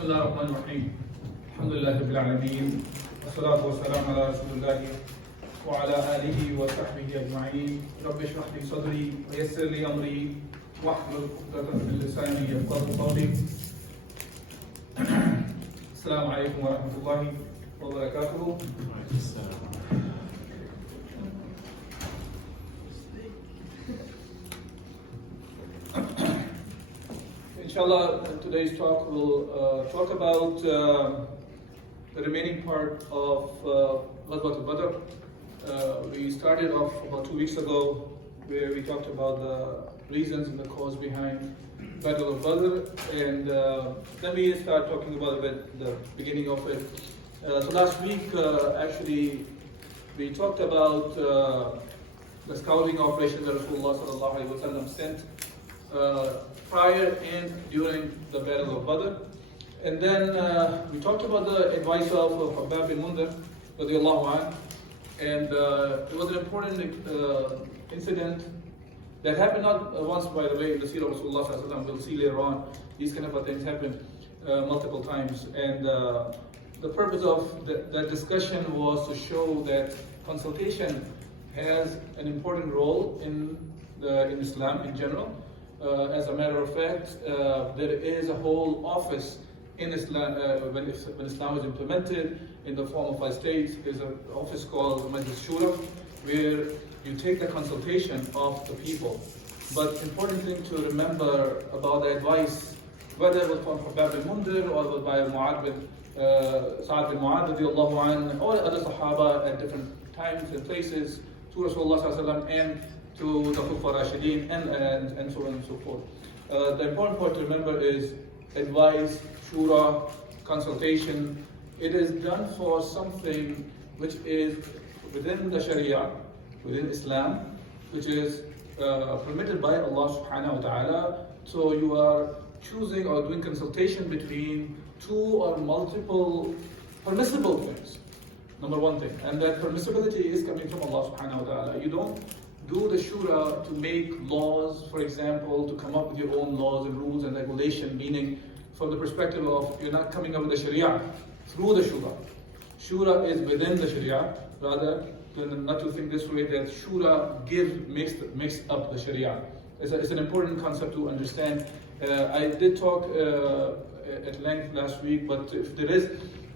بسم الله الرحمن الرحيم الحمد لله رب العالمين والصلاة والسلام على رسول الله وعلى آله وصحبه أجمعين رب اشرح لي صدري ويسر لي أمري واحلل عقدة من لساني يفقهوا قولي. السلام عليكم ورحمة الله وبركاته. Inshallah, today's talk will talk about the remaining part of Badr. We started off about 2 weeks ago, where we talked about the reasons and the cause behind Battle of Badr, and then we start talking about the beginning of it. So last week, actually, we talked about the scouting operation that Rasulullah sallallahu alaihi wasallam sent prior and during the Battle of Badr. And then we talked about the advice of Habab bin Mundhir radiallahu anh. And it was an important incident that happened not once, by the way, in the seerah of Rasulullah sallallahu alaihi wasallam. We'll see later on, these kind of things happen multiple times. And the purpose of that discussion was to show that consultation has an important role in Islam in general. As a matter of fact, there is a whole office in Islam, when Islam was implemented in the form of 5 states. There's an office called Majlis Shura, where you take the consultation of the people. But important thing to remember about the advice, whether it was from Habab bin Mundhir or it was by Sa'ad bin Mu'adh radiallahu anh, or other Sahaba at different times and places, to Rasulullah sallallahu alaihi wasallam and to the Khulafa Rashidin and so on and so forth. The important part to remember is advice, shura, consultation. It is done for something which is within the Sharia, within Islam, which is permitted by Allah subhanahu wa ta'ala. So you are choosing or doing consultation between 2 or multiple permissible things. Number one thing. And that permissibility is coming from Allah subhanahu wa ta'ala. You don't do the shura to make laws, for example, to come up with your own laws and rules and regulation, meaning from the perspective of you're not coming up with the Sharia through the shura. Shura is within the Sharia, rather than not to think this way that shura makes up the Sharia. It's an important concept to understand. I did talk at length last week, but if there is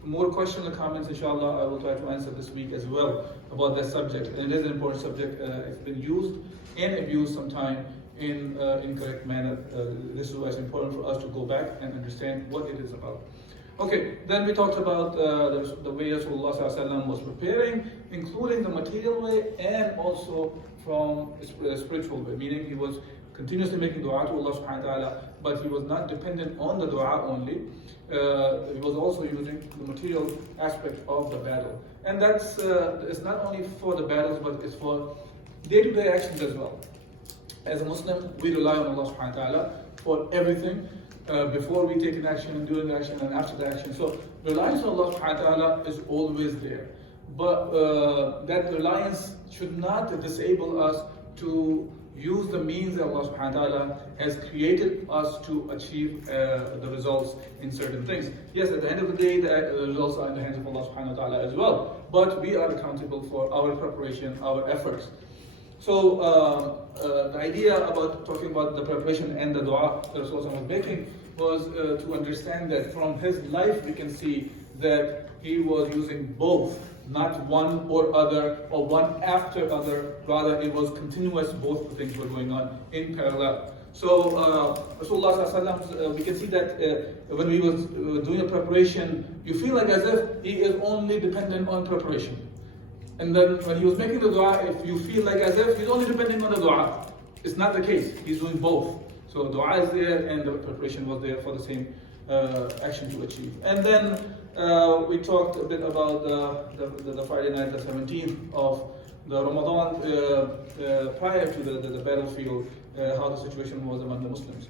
more questions or comments, inshallah, I will try to answer this week as well about that subject. And it is an important subject. It's been used and abused sometimes in incorrect manner. This is why it's important for us to go back and understand what it is about. Okay, then we talked about the way Rasulullah sallallahu alaihi wasallam was preparing, including the material way and also from a spiritual way, meaning he was continuously making dua to Allah subhanahu wa ta'ala, but he was not dependent on the dua only. He was also using the material aspect of the battle. And that's it's not only for the battles, but it's for day-to-day actions as well. As a Muslim, we rely on Allah subhanahu wa ta'ala for everything, before we take an action and during the action and after the action. So reliance on Allah subhanahu wa ta'ala is always there. But that reliance should not disable us to use the means that Allah subhanahu wa ta'ala has created us to achieve the results in certain things. Yes, at the end of the day, the results are in the hands of Allah subhanahu wa ta'ala as well. But we are accountable for our preparation, our efforts. So the idea about talking about the preparation and the dua that Rasulullah was making was to understand that from his life we can see that he was using both, not one or other or one after other, rather it was continuous, both things were going on in parallel. So Rasulullah sallallahu alaihi wasallam, we can see that when he was doing a preparation, you feel like as if he is only dependent on preparation. And then when he was making the dua, if you feel like as if he's only depending on the dua, it's not the case. He's doing both. So dua is there and the preparation was there for the same action to achieve. And then we talked a bit about the Friday night, the 17th of the Ramadan, prior to the battlefield, how the situation was among the Muslims.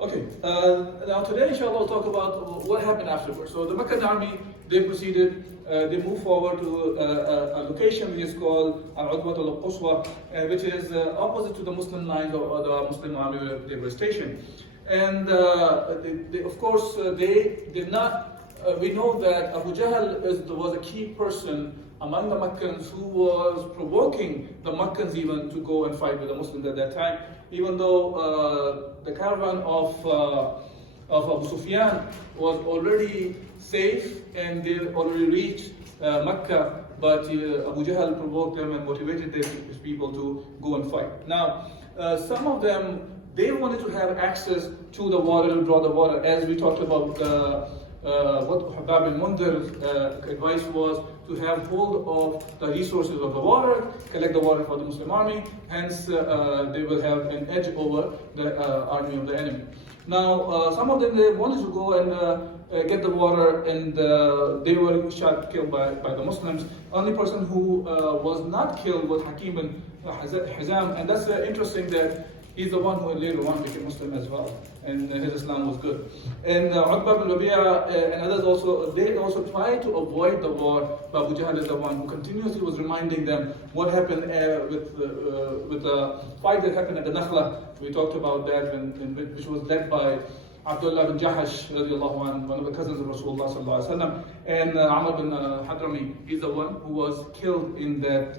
Okay, now today inshallah we'll talk about what happened afterwards. So the Meccan army, they proceeded, they moved forward to a location which is called Al-Udwat al-Quswa, which is opposite to the Muslim lines or the Muslim army where they were stationed. And of course, they did not. We know that Abu Jahl was a key person among the Meccans who was provoking the Meccans even to go and fight with the Muslims at that time. Even though the caravan of Abu Sufyan was already safe and they already reached Mecca, but Abu Jahl provoked them and motivated his people to go and fight. Now, some of them, they wanted to have access to the water, to draw the water, as we talked about what Habab al-Mundhir's advice was, to have hold of the resources of the water, collect the water for the Muslim army, hence they will have an edge over the army of the enemy. Now, some of them, they wanted to go and get the water, and they were killed by the Muslims. Only person who was not killed was Hakim bin Hizam, and that's interesting that he's the one who later on became Muslim as well, and his Islam was good. And Uqba bin Rabi'a and others also, they also tried to avoid the war, but Abu Jahl is the one who continuously was reminding them what happened with the fight that happened at the Nakhla. We talked about that, which was led by Abdullah bin Jahash, one of the cousins of Rasulullah sallallahu alaihi wasallam, and Amr bin Hadrami. He's the one who was killed in that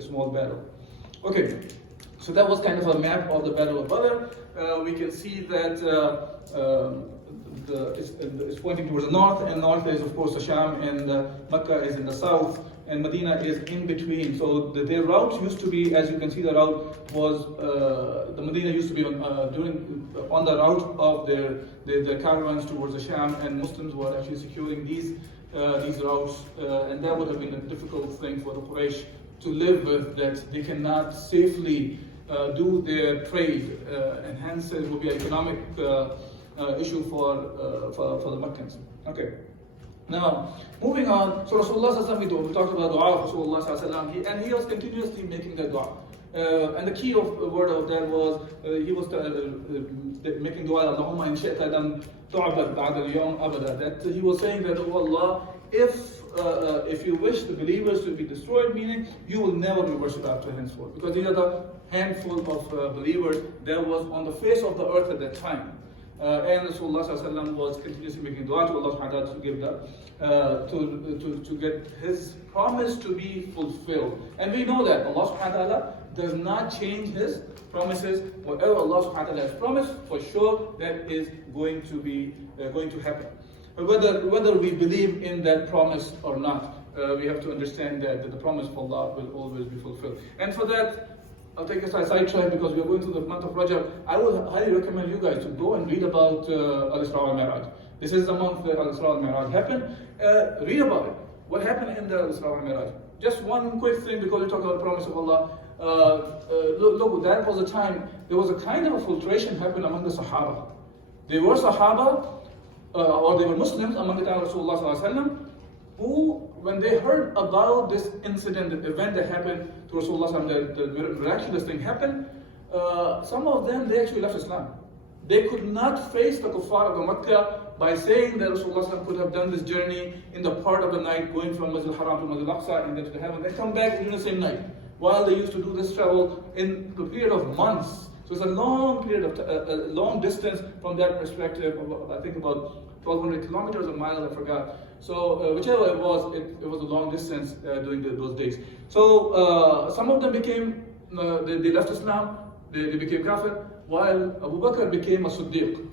small battle. Okay. So that was kind of a map of the Battle of Badr. We can see that it's pointing towards the north, and north is of course the Sham, and Mecca is in the south, and Medina is in between. So their route used to be, as you can see, the route was the Medina used to be on the route of their caravans towards the Sham, and Muslims were actually securing these routes, and that would have been a difficult thing for the Quraysh to live with, that they cannot safely do their trade, and hence it will be an economic issue for the Meccans. Okay. Now, moving on, so Rasulullah sallallahu alaihi wasallam, we talked about dua of Rasulullah sallallahu alaihi wasallam, and he was continuously making that dua. And the key word of that was, he was making dua, Allahumma in shi'ta lam tu'bad ba'da al-yawm abada, that he was saying that, oh Allah, if you wish the believers to be destroyed, meaning you will never be worshipped after henceforth. Because these are the handful of believers that was on the face of the earth at that time. And Rasulullah ﷺ was continuously making dua to Allah subhanahu wa ta'ala to give that, to get his promise to be fulfilled. And we know that Allah subhanahu wa ta'ala does not change his promises. Whatever Allah subhanahu wa ta'ala has promised, for sure that is going to happen. Whether we believe in that promise or not, we have to understand that the promise of Allah will always be fulfilled. And for that, I'll take a sidetrack because we are going through the month of Rajab. I would highly recommend you guys to go and read about Al-Isra wal-Mi'raj. This is the month that Al-Isra wal-Mi'raj happened. Read about it. What happened in the Al-Isra wal-Mi'raj? Just one quick thing, because we talk about the promise of Allah. Look, that was a time, there was a kind of a filtration happened among the Sahaba. They were Sahaba, or they were Muslims among the time of Rasulullah sallallahu alaihi wasallam, who, when they heard about this incident, the event that happened to Rasulullah sallallahu alaihi wasallam, the miraculous thing happened, some of them, they actually left Islam. They could not face the kuffar of Makkah by saying that Rasulullah could have done this journey in the part of the night, going from Masjid al-Haram to Masjid al-Aqsa and then to the heaven. They come back during the same night, while they used to do this travel in the period of months. So it's a long period of long distance from that perspective. I think about 1,200 kilometers or miles, I forgot. So whichever it was a long distance during those days. So some of them became, they left Islam, they became kafir, while Abu Bakr became a Siddiq,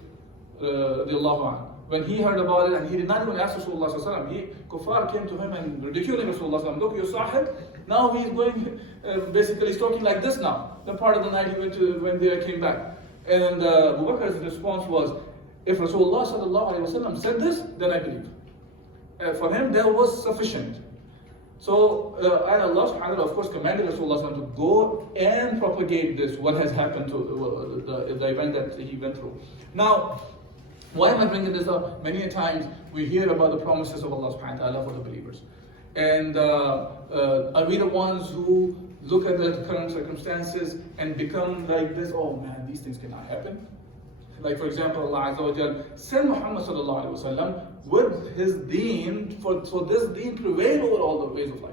radiallahu anhu. When he heard about it, and he did not even ask Rasulullah sallallahu alaihi wasallam, kuffar came to him and ridiculing Rasulullah sallallahu alaihi wasallam. Look, your sahib, now he's going, basically talking like this now. The part of the night he went to, when they came back. And Abu Bakr's response was, if Rasulullah sallallahu alaihi wasallam said this, then I believe. For him, that was sufficient. So, and Allah subhanahu wa ta'ala, of course, commanded Rasulullah sallallahu alaihi wasallam to go and propagate this, what has happened to the event that he went through. Now, why am I bringing this up? Many times we hear about the promises of Allah subhanahu wa ta'ala for the believers. And are we the ones who look at the current circumstances and become like this, oh man, these things cannot happen? Like for example, Allah Azza wa Jal sent Muhammad sallallahu alaihi wasallam with his deen, so this deen prevailed over all the ways of life.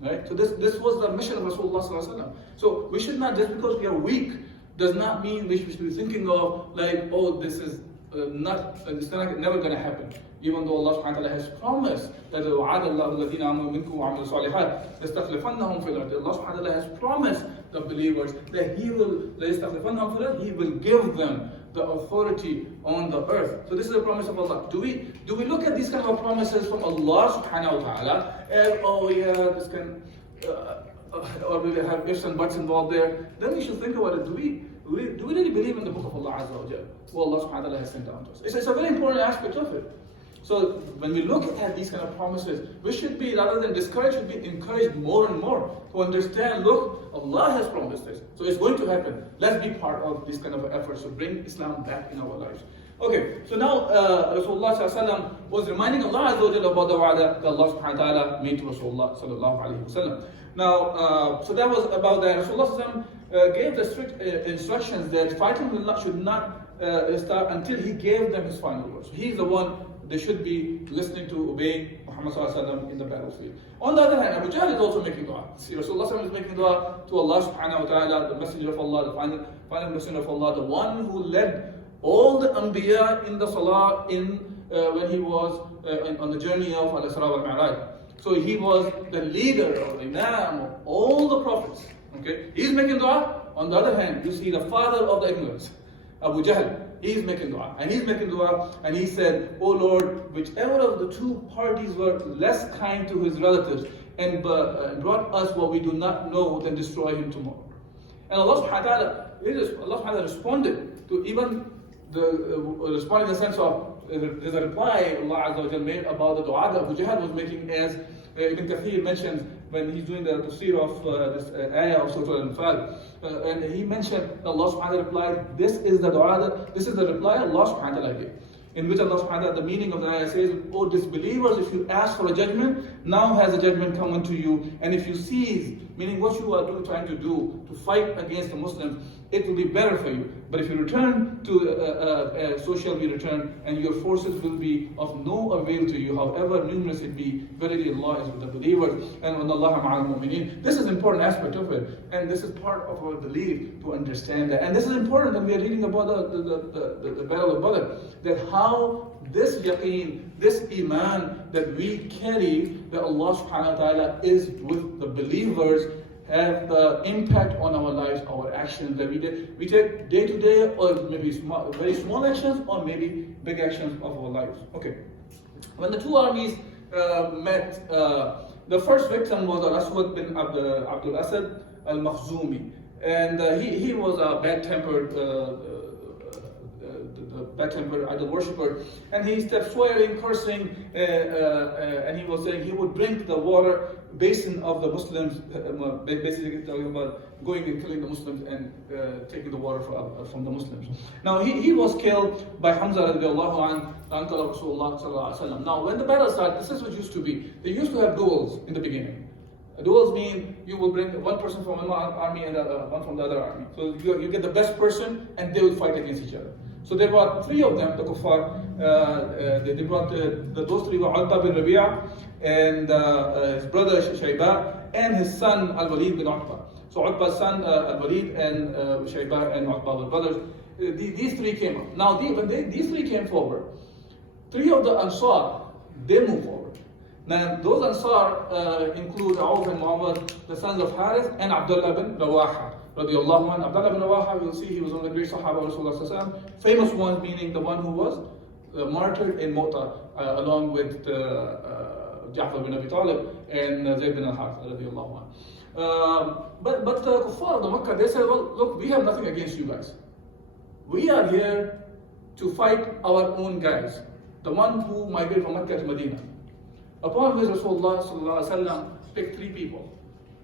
Right? So this was the mission of Rasulullah sallallahu alaihi wasallam. So we should not, just because we are weak, does not mean we should be thinking of like, oh, this is never going to happen. Even though Allah subhanahu wa ta'ala has promised that وَعَدَ اللَّهُ الَّذِينَ آمَنُوا مِنكُمْ وَعَمِلُوا الصَّالِحَاتِ لَيَسْتَخْلِفَنَّهُم فِي الْأَرْضِ. Allah subhanahu wa ta'ala has promised the believers that He will لَيَسْتَخْلِفَنَّهُم فِي الْأَرْضِ. He will give them the authority on the earth. So this is a promise of Allah. Do we look at these kind of promises from Allah subhanahu wa ta'ala as, oh yeah, this can or we have ifs and buts involved there? Then we should think about it. Do we really believe in the book of Allah Azza wa Jal? Well, Allah subhanahu wa ta'ala has sent down to us. It's a very important aspect of it. So when we look at these kind of promises, we should be, rather than discouraged, should be encouraged more and more to understand, look, Allah has promised this. So it's going to happen. Let's be part of this kind of efforts to bring Islam back in our lives. Okay, so now Rasulullah sallallahu alaihi wasallam was reminding Allah Azza wa Jalla about the wa'ada that Allah subhanahu wa ta'ala made to Rasulullah sallallahu alaihi wasallam. Now, so that was about that. Rasulullah sallallahu alaihi wasallam gave the strict instructions that fighting should not start until he gave them his final words. He's the one they should be listening to, obeying Muhammad sallallahu alaihi wasallam in the battlefield. On the other hand, Abu Jahl is also making dua. See, Rasulullah sallallahu alaihi wasallam is making dua to Allah subhanahu wa ta'ala, the messenger of Allah, the final messenger of Allah, the one who led all the Anbiya in the Salah when he was on the journey of Al-Isra wal-Mi'raj. So he was the leader or the Imam of all the prophets. Okay, he's making dua. On the other hand, you see the father of the ignorance, Abu Jahl. He's making dua, and he said, "Oh Lord, whichever of the two parties were less kind to his relatives and brought us what we do not know, then destroy him tomorrow." And Allah subhanahu wa ta'ala responded to even responding in the sense of there's a reply Allah Azza wa Jal made about the dua that Abu Jahl was making, as Ibn Kathir mentions when he's doing the tafsir of this ayah of Surah Al-Anfal. And he mentioned that Allah subhanahu wa ta'ala replied, this is the reply Allah subhanahu wa ta'ala gave. In which Allah subhanahu wa ta'ala, the meaning of the ayah says, "O disbelievers, if you ask for a judgment, now has a judgment come unto you. And if you cease," meaning what you are trying to do, to fight against the Muslims, it will be better for you. But if you return to, so shall we return, and your forces will be of no avail to you, however numerous it be. Verily Allah is with the believers, and when Allah ma'al mu'mineen. This is an important aspect of it, and this is part of our belief to understand that. And this is important when we are reading about the Battle of Badr, that how this yaqeen, this iman that we carry, that Allah subhanahu wa ta'ala is with the believers, have the impact on our lives, our actions that we take day to day, or maybe very small actions, or maybe big actions of our lives. Okay. When the two armies met, the first victim was Al-Aswad bin Abdul Asad Al-Makhzumi, and he was a bad-tempered idol worshipper, and he kept swearing, cursing, and he was saying he would drink the water basin of the Muslims, basically talking about going and killing the Muslims and taking the water from the Muslims. Now he was killed by Hamza radiallahu anhu, uncle of Rasulullah sallallahu alaihi wasallam. Now when the battle started, this is what used to be. They used to have duels in the beginning. Duels mean you will bring one person from one army and one from the other army. So you get the best person, and they will fight against each other. So they brought three of them, the kuffar. They brought those three were Utbah bin Rabi'a, and his brother Shaybah, and his son Al-Walid bin Utbah. So Utbah's son Al-Walid and Shaybah and Utbah were brothers. These three came up. Now when these three came forward, three of the Ansar, they moved forward. Now those Ansar include Auf and Muhammad, the sons of Harith, and Abdullah bin Rawaha. Radiallahu anhu. Abdullah bin Rawaha, we'll see, he was one of the great Sahaba of Rasulullah, famous one, meaning the one who was martyred in Mu'tah, along with Ja'far bin Abi Talib and Zayd bin al-Harith, radiallahu anhu. But the kuffar of Makkah, they said, well, look, we have nothing against you guys. We are here to fight our own guys, the one who migrated from Makkah to Medina. Upon which Rasulullah sallallahu alaihi wasallam picked three people.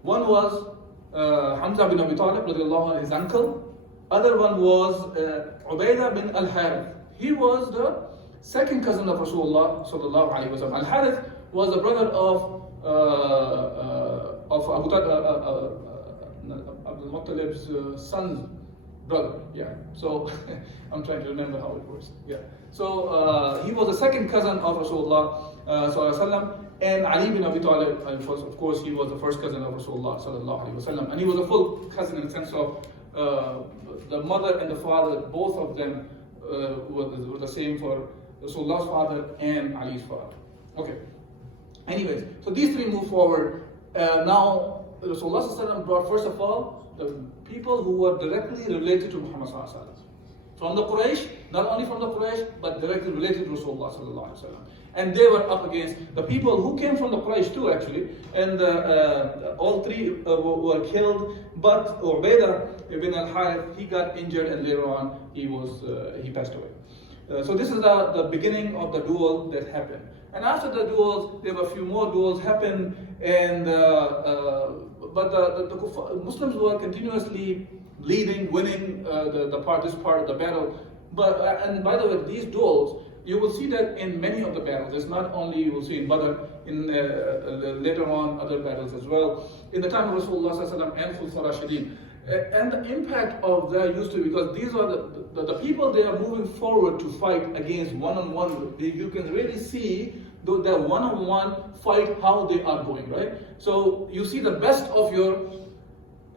One was Hamza bin Abi Talib, radiallahu anhu, his uncle. Other one was Ubaidah bin al-Harith. He was the second cousin of Rasulullah sallallahu alaihi wasallam. Al-Harith was the brother of Abdul Muttalib's son's brother. Yeah. So I'm trying to remember how it works. Yeah. So he was the second cousin of Rasulullah sallallahu alaihi wasallam. And Ali bin Abi Talib, of course, he was the first cousin of Rasulullah sallallahu alaihi wasallam, and he was a full cousin in the sense of the mother and the father, both of them were the same for Rasulullah's father and Ali's father. Okay. Anyways, so these three move forward. Now, Rasulullah brought, first of all, the people who were directly related to Muhammad from the Quraysh, not only from the Quraysh, but directly related to Rasulullah. And they were up against the people who came from the Quraysh too, actually. And all three were killed, but Ubaidah ibn al-Harith, he got injured, and later on he passed away. So this is the beginning of the duel that happened. And after the duels, there were a few more duels happened, and but the Muslims were continuously leading, winning this part of the battle. But and by the way, these duels, you will see that in many of the battles. It's not only you will see in Badr, in later on other battles as well. In the time of Rasulullah and Khulafa Rashidin. And the impact of that used to, because these are the people, they are moving forward to fight against one-on-one. You can really see that one-on-one fight, how they are going, right? So you see the best of your,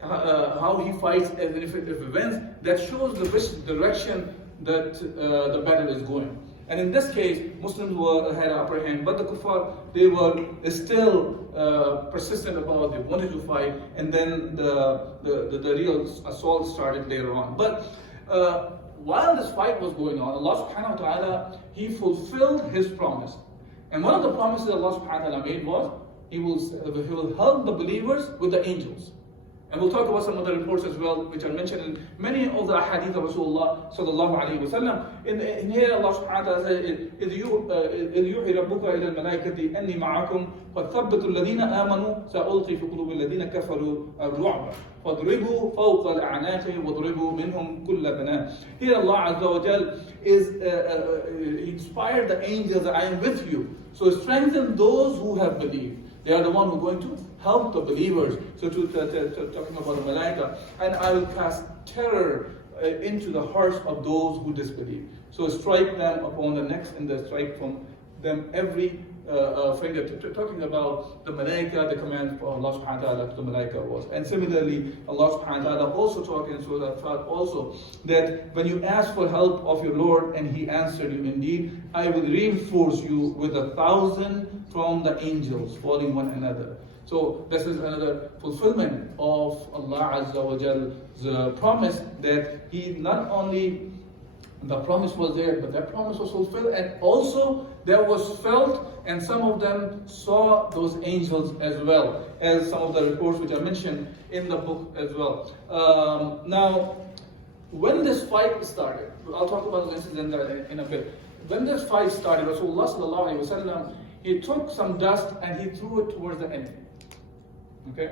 how he fights, and if it wins, that shows the best direction that the battle is going. And in this case, Muslims had an upper hand, but the kuffar, they were still persistent about they wanted to fight, and then the real assault started later on. But while this fight was going on, Allah subhanahu wa ta'ala, He fulfilled His promise. And one of the promises Allah subhanahu wa ta'ala made was, He will help the believers with the angels. And we'll talk about some other reports as well, which are mentioned in many of the ahadith of Rasulullah sallallahu alayhi wa sallam. In here, Allah subhanahu wa ta'ala says, إِذْ يُوحِي رَبُّكَ إِلَى الْمَلَائِكَةِ أَنِّي مَعَكُمْ فَثَبِّتُوا الَّذِينَ آمَنُوا سَأُلْقِي فِي قُلُوبِ الَّذِينَ كَفَرُوا الرُّعْبَ فَاضْرِبُوا فَوْقَ الْأَعْنَاقِ وَاضْرِبُوا مِنْهُمْ كُلَّ بَنَانٍ. Here Allah Azza wa Jal He inspired the angels, I am with you. So strengthen those who have believed. They are the one who are going to help the believers. So talking about the malaika, and I will cast terror into the hearts of those who disbelieve. So strike them upon the necks, and they strike from them every finger. Talking about the malaika, the command for Allah subhanahu wa ta'ala to the malaika was. And similarly, Allah subhanahu wa ta'ala also talked in Surah Al-Fat also, that when you ask for help of your Lord and He answered you, indeed, I will reinforce you with 1,000 from the angels, following one another. So this is another fulfillment of Allah Azza wa Jal's promise, that He not only, the promise was there, but that promise was fulfilled, and also there was felt, and some of them saw those angels as well, as some of the reports which are mentioned in the book as well. Now, when this fight started, I'll talk about the incident in a bit. When this fight started, Rasulullah sallallahu alaihi wasallam, he took some dust and he threw it towards the enemy. Okay,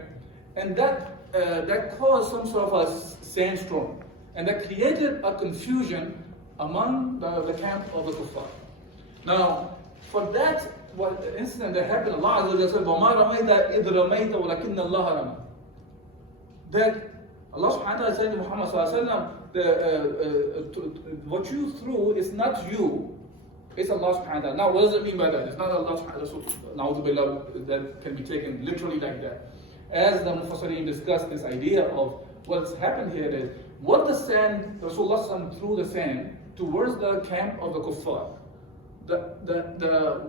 and that caused some sort of a sandstorm, and that created a confusion among the camp of the kuffar. Now, for that incident that happened, Allah Azza wa Jalla said, وَمَا رَمَيْتَ إِذْ رَمَيْتَ وَلَكِنَّ اللَّهَ رَمَى. That Allah subhanahu wa ta'ala said to Muhammad sallallahu alaihi wasallam, what you threw is not you, it's Allah subhanahu wa ta'ala. Now, what does it mean by that? It's not Allah subhanahu wa ta'ala, that can be taken literally like that. As the Mufassirin discussed, this idea of what's happened here is, what the sand, Rasulullah threw the sand towards the camp of the kuffar.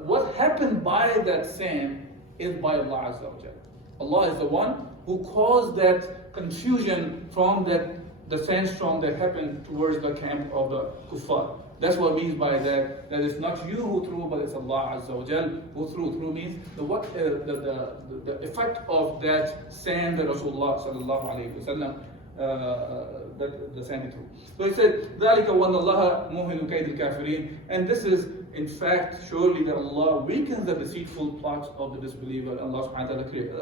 What happened by that sand is by Allah Azza wa Jalla. Allah is the one who caused that confusion from the sandstorm that happened towards the camp of the kuffar. That's what it means by that. That it's not you who threw, but it's Allah Azza wa Jal who threw. Threw means the effect of that sand that Rasulullah sallallahu alayhi wa sallam the sand through. So he said, ذَلِكَ وَأَنَّ اللَّهَ مُوهِنُ كَيْدِ الْكَافِرِينَ. And this is, in fact, surely that Allah weakens the deceitful plots of the disbeliever. Allah subhanahu wa ta'ala created.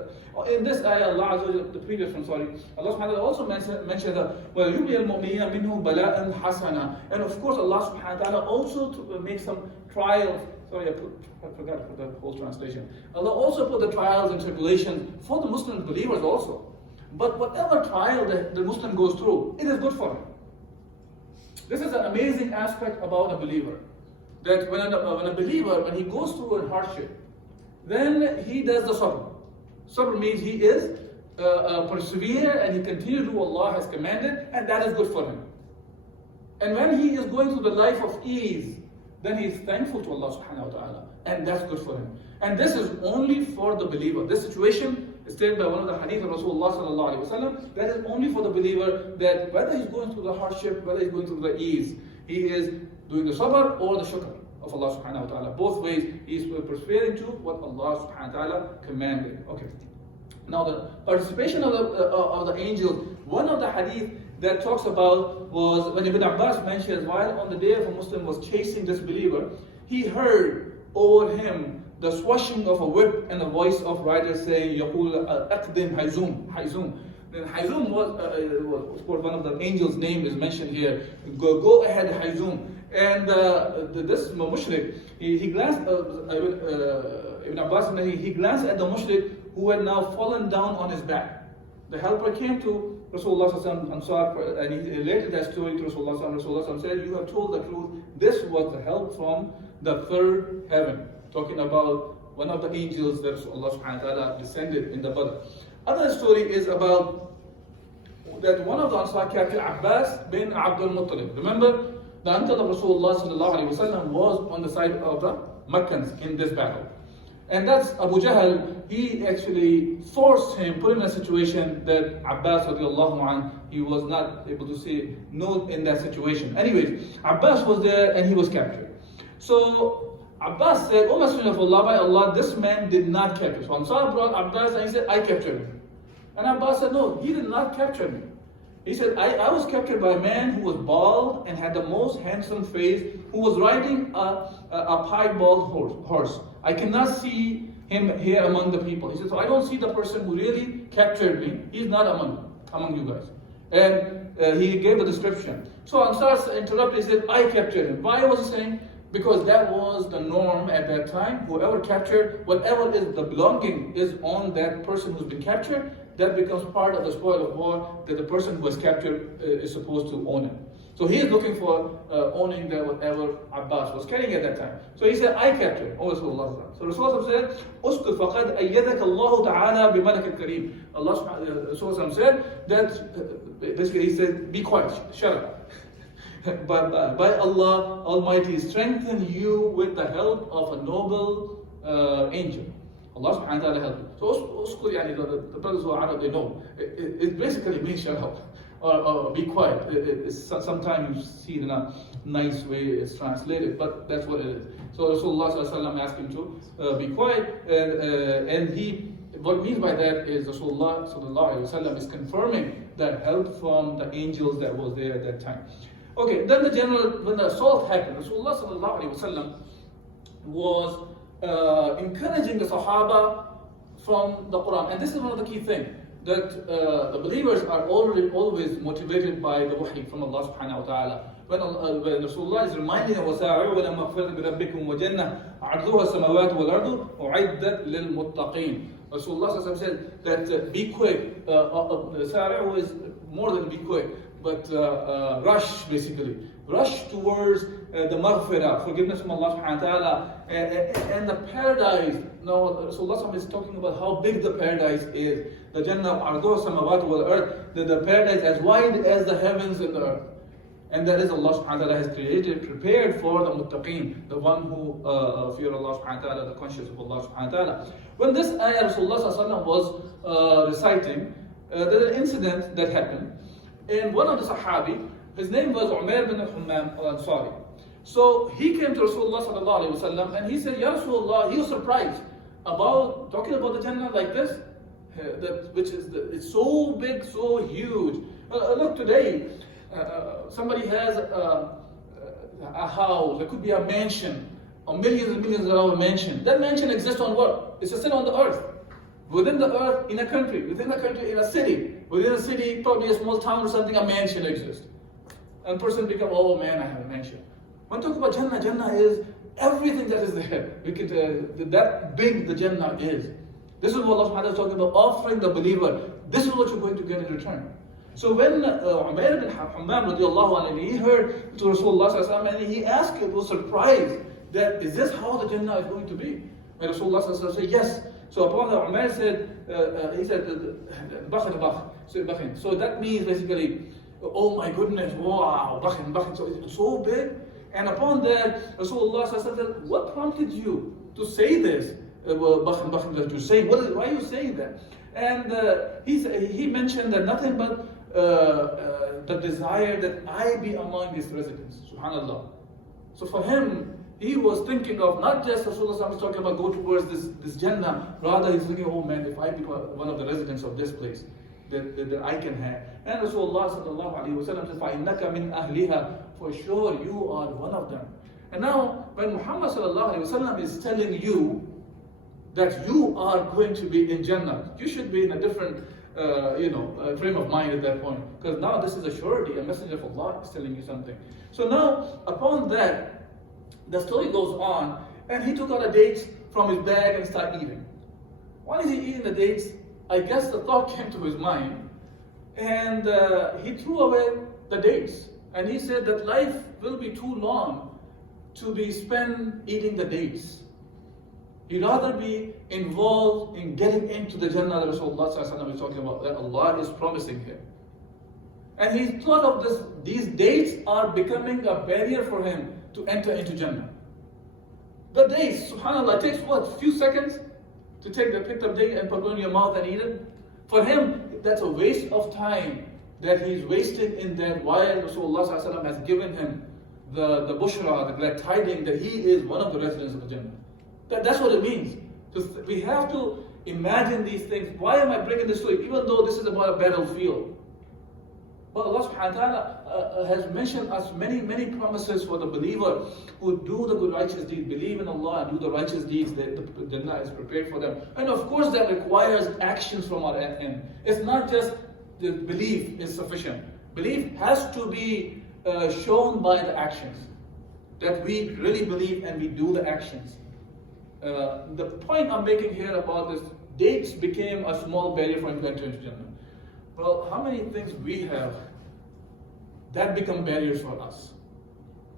In this ayah, Allah Azza wa Jalla, the previous one, sorry, Allah subhanahu wa ta'ala also mentioned that وَيُبْيَ الْمُؤْمِنِينَ مِنْهُ بَلَاءً حَسَنًا. And of course, Allah subhanahu wa ta'ala also makes some trials. Sorry, I forgot to put the whole translation. Allah also put the trials and tribulations for the Muslim believers also. But whatever trial the Muslim goes through, it is good for him. This is an amazing aspect about a believer. That when a believer, when he goes through a hardship, then he does the sabr. Sabr means he is persevere and he continue to do what Allah has commanded, and that is good for him. And when he is going through the life of ease, then he is thankful to Allah subhanahu wa ta'ala, and that's good for him. And this is only for the believer. This situation is stated by one of the hadith of Rasulullah sallallahu alaihi wasallam, that is only for the believer, that whether he's going through the hardship, whether he's going through the ease, he is doing the sabr or the shukr of Allah subhanahu wa ta'ala. Both ways, he is persevering to what Allah subhanahu wa ta'ala commanded. Okay. Now the participation of the angels, one of the hadith that talks about was when Ibn Abbas mentions, while on the day of a Muslim was chasing this believer, he heard over him the swashing of a whip and a voice of rider saying, يقول أقدم حيزوم. Then Hayzum was, of course, one of the angels' name is mentioned here. Go ahead, Hayzum. And this mushrik, he glanced, Ibn Abbas, he glanced at the mushrik who had now fallen down on his back. The helper came to Rasulullah Ansar, and he related that story to Rasulullah. Rasulullah said, you have told the truth. This was the help from the third heaven. Talking about one of the angels that Allah subhanahu wa ta'ala descended in the Badr. Other story is about that one of the Ansar captured Abbas bin Abdul Muttalib. Remember, the uncle of Rasulullah sallallahu alaihi wasallam was on the side of the Meccans in this battle. And that's Abu Jahl. He actually forced him, put him in a situation that Abbas radiallahu anh, he was not able to say no in that situation. Anyways, Abbas was there and he was captured. So Abbas said, O Messenger of Allah, by Allah, this man did not capture. So Ansar brought Abbas and he said, I captured him. And Abbas said, no, he did not capture me. He said, I was captured by a man who was bald and had the most handsome face, who was riding a piebald horse. I cannot see him here among the people. He said, so I don't see the person who really captured me. He's not among you guys. And he gave a description. So Ansar interrupted, he said, I captured him. Why was he saying? Because that was the norm at that time. Whoever captured, whatever is the belonging is on that person who's been captured, that becomes part of the spoil of war that the person who was captured is supposed to own it. So he is looking for owning that whatever Abbas was carrying at that time. So he said, I captured. Oh, Rasulullah. So Rasulullah said, Uskut faqad ayyadaka Allah ta'ala bimalak al-kareem. Rasulullah said that, basically he said, be quiet, shut up. But by Allah Almighty strengthen you with the help of a noble angel. Allah subhanahu wa ta'ala help you. So uskur, the brothers who are Arab, they know. It basically means shut up or be quiet. Sometimes you see it in a nice way it's translated, but that's what it is. So Rasulullah asked him to be quiet, and he, what it means by that is Rasulullah is confirming the help from the angels that was there at that time. Okay, then when the assault happened, Rasulullah was encouraging the Sahaba from the Quran. And this is one of the key things, that the believers are always motivated by the wahi from Allah subhanahu wa ta'ala. When Rasulullah is reminding them, وَسَاعِعُوا وَلَا مَغْفِرَةً بِرَبِّكُمْ وَجَنَّةً عَرْضُهَا السَّمَاوَاتُ وَالْأَرْضُ أُعِدَّتْ لِلْمُتَّقِينَ. Rasulullah said that be quick. Sari'u is more than be quick, but rush basically. Rush towards the maghfirah, forgiveness from Allah subhanahu wa ta'ala, and the paradise. Now Rasulullah is talking about how big the paradise is. The Jannah, arduha samawati wal earth, the paradise as wide as the heavens and the earth. And that is Allah subhanahu wa ta'ala has created, prepared for the muttaqeen, the one who fear Allah subhanahu wa ta'ala, the conscious of Allah subhanahu wa ta'ala. When this ayah Rasulullah was reciting, there's an incident that happened. And one of the Sahabi, his name was Umair bin al-Hammam al-Ansari. So he came to Rasulullah and he said, Ya Rasulullah, he was surprised about talking about the Jannah like this, it's so big, so huge. Look, today, somebody has a house, there could be a mansion, or millions and millions of mansion. That mansion exists on what? It's still on the earth. Within the earth, in a country, within a country, in a city. Within a city, probably a small town or something, a mansion exists. And person become, oh man, I have a mansion. When talk about Jannah, Jannah is everything that is there. We could, that big the Jannah is. This is what Allah subhanahu wa ta'ala is talking about, offering the believer. This is what you're going to get in return. So when Umair bin Hammam radiallahu anhu, he heard to Rasulullah and he asked, he was surprised that is this how the Jannah is going to be? And Rasulullah said yes. So upon that Umair said, "Bakhin, bakh." So that means basically, oh my goodness, wow, bakhin, bakhin. So it's so big. And upon that, Rasulullah said, what prompted you to say this? Bakhin, bakhin, that you're saying. Why are you saying that? And he mentioned that nothing but the desire that I be among these residents. Subhanallah. So for him, he was thinking of not just Rasulullah was talking about go towards this Jannah, rather he's thinking, oh man, if I become one of the residents of this place, that I can have. And Rasulullah sallallahu alayhi wa sallam said, فَإِنَّكَ مِنْ أَهْلِهَا, for sure you are one of them. And now, when Muhammad sallallahu alayhi wa sallam is telling you that you are going to be in Jannah, you should be in a different frame of mind at that point. Because now this is a surety, a messenger of Allah is telling you something. So now, upon that, the story goes on, and he took out the dates from his bag and started eating. While is he eating the dates, I guess the thought came to his mind, and he threw away the dates. And he said that life will be too long to be spent eating the dates. He'd rather be involved in getting into the Jannah that Rasulullah is talking about, that Allah is promising him. And he thought of these dates are becoming a barrier for him to enter into Jannah. The dates, subhanAllah, it takes what, a few seconds to take the picked up date and put it in your mouth and eat it? For him, that's a waste of time that he's wasting in that while Rasulullah has given him the bushra, the glad tiding that he is one of the residents of the Jannah. That's what it means. We have to imagine these things. Why am I bringing this to you? Even though this is about a battlefield. But Allah subhanahu wa ta'ala has mentioned us many promises for the believer who do the good righteous deeds, believe in Allah and do the righteous deeds, that the Jannah is prepared for them. And of course that requires actions from our end. It's not just the belief is sufficient. Belief has to be shown by the actions. That we really believe and we do the actions. The point I'm making here about this, dates became a small barrier for him to enter into Jannah. Well, how many things we have that become barriers for us?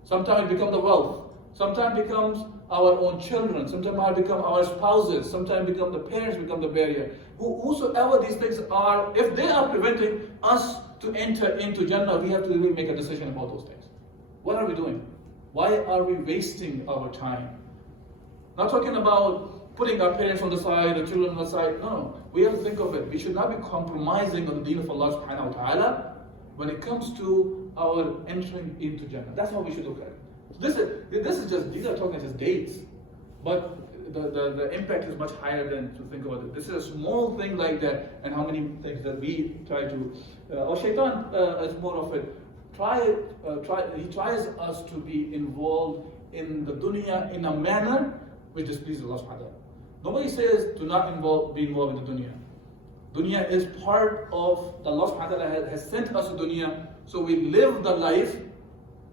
Sometimes it becomes the wealth. Sometimes it becomes our own children. Sometimes it becomes our spouses. Sometimes it becomes the parents become the barrier. Whosoever these things are, if they are preventing us to enter into Jannah, we have to really make a decision about those things. What are we doing? Why are we wasting our time? Not talking about putting our parents on the side, the children on the side. No, we have to think of it. We should not be compromising on the deen of Allah subhanahu wa ta'ala when it comes to our entering into Jannah. That's how we should look at it. So these are talking just dates. But the impact is much higher than to think about it. This is a small thing like that, and how many things that we try to, Shaitan is more of it. He tries us to be involved in the dunya in a manner which displeases Allah subhanahu wa ta'ala. Nobody says do not be involved in the dunya. Dunya is part of Allah subhanahu wa ta'ala has sent us to dunya, so we live the life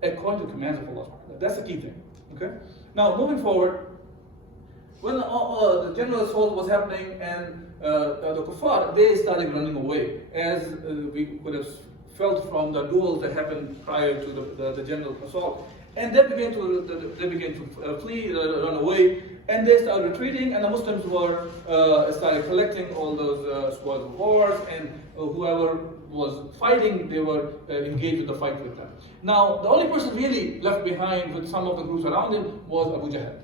according to the commands of Allah subhanahu wa ta'ala. That's the key thing. Okay? Now moving forward, when the general assault was happening and the kuffar, they started running away, as we could have felt from the duels that happened prior to the general assault. And they began to flee, run away, and they started retreating. And the Muslims started collecting all those spoils of wars, and whoever was fighting, they were engaged in the fight with them. Now, the only person really left behind with some of the groups around him was Abu Jahl.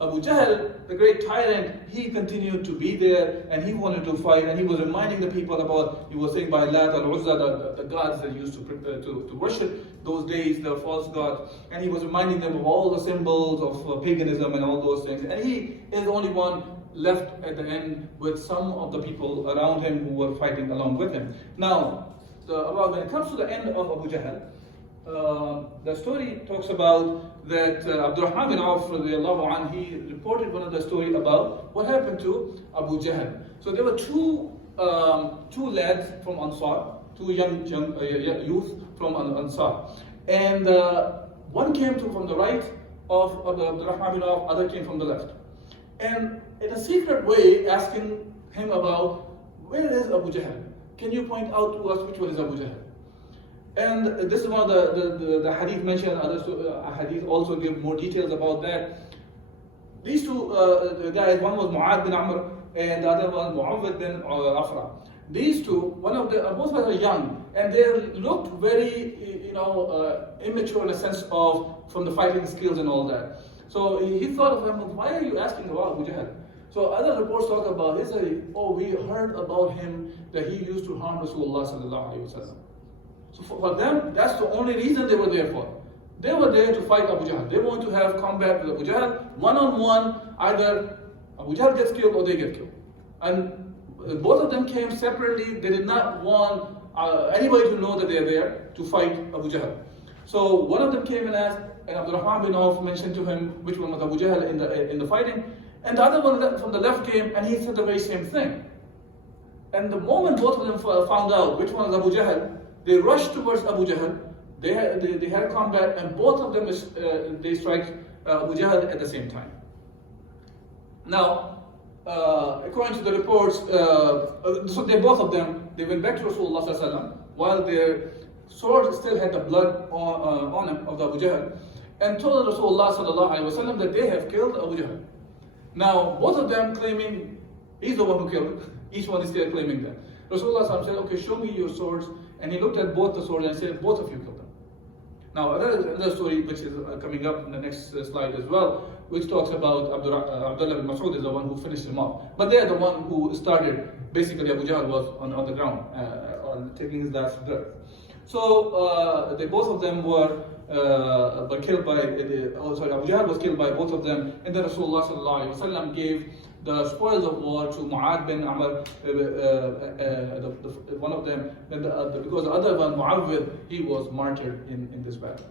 Abu Jahl, the great tyrant, he continued to be there, and he wanted to fight, and he was reminding the people about, he was saying by Lat and Uzza, the gods they used to worship those days, the false gods, and he was reminding them of all the symbols of paganism and all those things. And he is the only one left at the end with some of the people around him who were fighting along with him. Now, when it comes to the end of Abu Jahl, the story talks about that Abdurrahman bin Auf radiallahu anhu, he reported one of the story about what happened to Abu Jahl. So there were two lads from Ansar, two young youth from Ansar, and one came from the right of Abdurrahman bin Auf, other came from the left, and in a secret way asking him about, where is Abu Jahl? Can you point out to us which one is Abu Jahl? And this is one of the hadith mentioned, other hadith also give more details about that. These two guys, one was Mu'adh bin Amr, and the other one Muawwid bin Afra. These two, both were young, and they looked very, immature in the sense of from the fighting skills and all that. So he thought of him, why are you asking about Abu Jahl? So other reports talk about this. We heard about him that he used to harm Rasulullah sallallahu alaihi wasallam. So for them, that's the only reason they were there for. They were there to fight Abu Jahl. They want to have combat with Abu Jahl, one-on-one. Either Abu Jahl gets killed or they get killed. And both of them came separately. They did not want anybody to know that they are there to fight Abu Jahl. So one of them came and asked, and Abdurrahman bin Auf mentioned to him which one was Abu Jahl in the fighting. And the other one from the left came and he said the very same thing. And the moment both of them found out which one was Abu Jahl, they rushed towards Abu Jahl. They had combat, and both of them they strike Abu Jahl at the same time. Now, according to the reports, so both of them went back to Rasulullah sallallahu alaihi wasallam while their swords still had the blood on them of the Abu Jahl, and told Rasulullah sallallahu alaihi wasallam that they have killed Abu Jahl. Now, both of them claiming he's the one who killed him. Each one is still claiming that. Rasulullah sallallahu alaihi wasallam said, "Okay, show me your swords." And he looked at both the swords and said, "Both of you killed them." Now, another story which is coming up in the next slide as well, which talks about Abdullah bin Mas'ud is the one who finished him off. But they are the one who started. Basically, Abu Jahl was on the ground, taking his last breath. So both of them were killed by. Abu Jahl was killed by both of them, and then Rasulullah sallallahu alaihi wasallam gave the spoils of war to Mu'ad bin Amr, one of them, because the other one, Muawwid, he was martyred in this battle.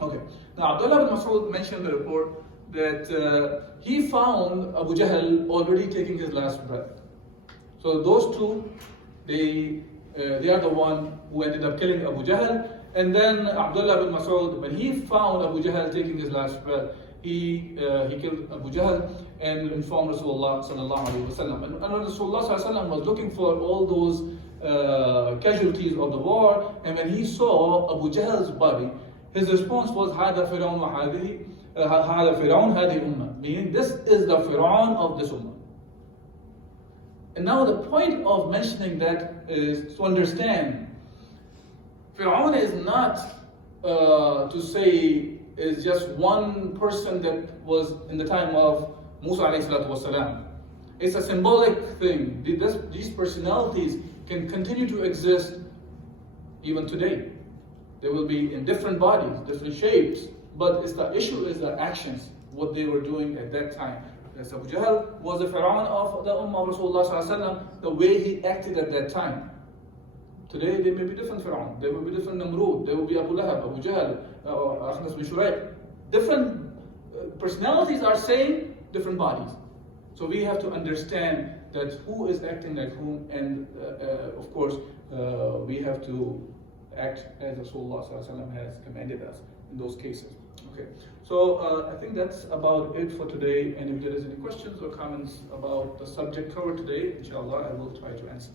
Okay. Now, Abdullah bin Mas'ud mentioned in the report that he found Abu Jahl already taking his last breath. So those two, they are the one who ended up killing Abu Jahl. And then Abdullah bin Mas'ud, when he found Abu Jahl taking his last breath, he killed Abu Jahl and informed Rasulullah sallallahu alaihi wasallam. And Rasulullah sallallahu alaihi wasallam was looking for all those casualties of the war, and when he saw Abu Jahl's body, his response was, "Hada Fir'aun wa hadihi, hada Fir'aun hadihi ummah," meaning this is the Fir'aun of this ummah. And now the point of mentioning that is to understand, Fir'aun is not to say is just one person that was in the time of Musa alayhi salatu wasalam. It's a symbolic thing. These personalities can continue to exist even today. They will be in different bodies, different shapes, but the issue is the actions, what they were doing at that time. As Abu Jahl was the Fir'aun of the Ummah of Rasulullah sallallahu alaihi wasallam, the way he acted at that time. Today there may be different Fir'aun, there will be different Namrud, there will be Abu Lahab, Abu Jahl, Akhnas bin Shurayh. Different personalities are same, different bodies. So we have to understand that who is acting like whom, and of course we have to act as Rasulullah sallallahu alaihi wasallam has commanded us in those cases. Okay, so I think that's about it for today, and if there is any questions or comments about the subject covered today, inshallah I will try to answer.